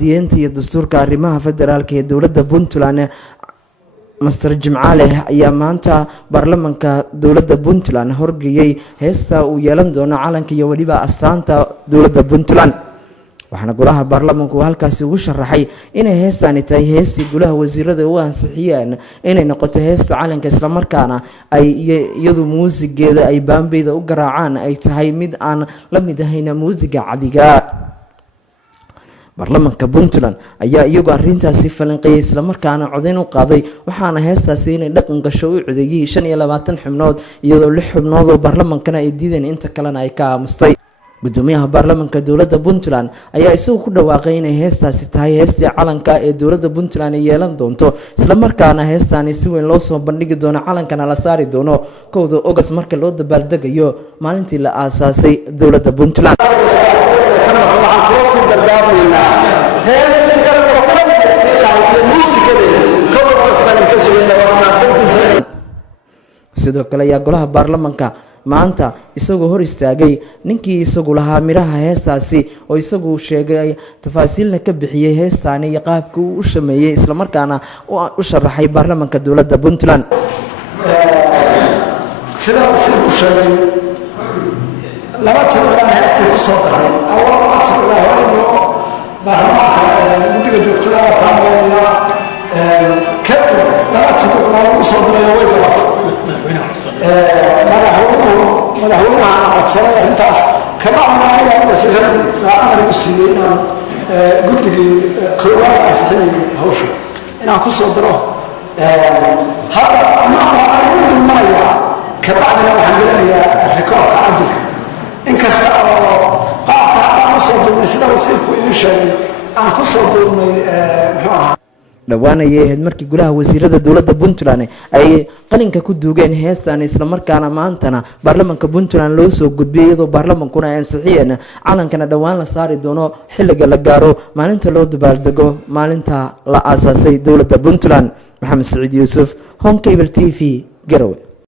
diinta iyo dastuurka arrimaha federaalka ee dowladda Puntland Master Jimcaale ayaa maanta baarlamaanka dowladda Puntland horgeeyay heesta uu yeelan doono calanka iyo waliba astaanta dowladda Puntland waxaana golaha baarlamaanku halkaas ugu sharaxay inay heestaan tahay heestii golaha wasiirada u ansixiyeen inay noqoto heesta calanka isla markaana ay iyadu muusigeeda ay baambeeda u garaacaan ay tahay mid aan la mid ahayn muusiga cadiga baarlamaanka Puntland ayaa iyagu arintaasi falanqeeyay isla markaana codeyn u qaaday waxaana heestaasi inay dhaqan gasho u codeeyay 25 xubnood iyadoo 6 xubnood oo baarlamaankana ay diideen inta kalena ay ka aamustay gudoomiyaha baarlamaanka dowladda Puntland ayaa isagu ku dhawaaqay inay heestaasi tahay heestii calanka ee dowladda Puntland ay yeelan doonto isla markaana heestaani si weyn loo soo bandhigi doono calankana la saari doono 1 August marka loo dabaaldegayo maalintii la aasaasay dowladda Puntland sidoo kale ayaa golaha baarlamaanka maanta isagoo hor istaagay ninkii isagu lahaa miraha heestaasi oo isagu sheegay tafaasiilna ka bixiyay heestaani iyo qaabka uu u sameeyay isla markaana u sharaxay baarlamaanka dowladda Puntland sida uu sheegay laba timaad heesta ku soo daray baarlamaanka guddiga joogtada ah kaamilna kadib laba timaad u soo daray way madaxweynaha codsaday intaas kama ammaanay wasiirada amar u siiyay inaan guddigii koowaad asxay hawsha inaan ku soo daro hada ama aan dumanaya kabacdina waxaan gelinayaa rikoorka cadilka inkasta oo qaabka aan soo duubnay sida wasiirku ii sheegay aan ku soo duubnay dhawaanayay markii golaha wasiirada dowladda Puntland ay qalinka ku duugeen heestan isla markaana maantana baarlamaanka Puntland loo soo gudbiyay iyadoo baarlamaankuna ay ansixiyeen calankana dhawaan la saari doono xilliga la gaaro maalinta loo dabaaldego maalinta la aasaasay dowladda Puntland Maxamed Saciid Yuusuf Home Cable TV Garowe.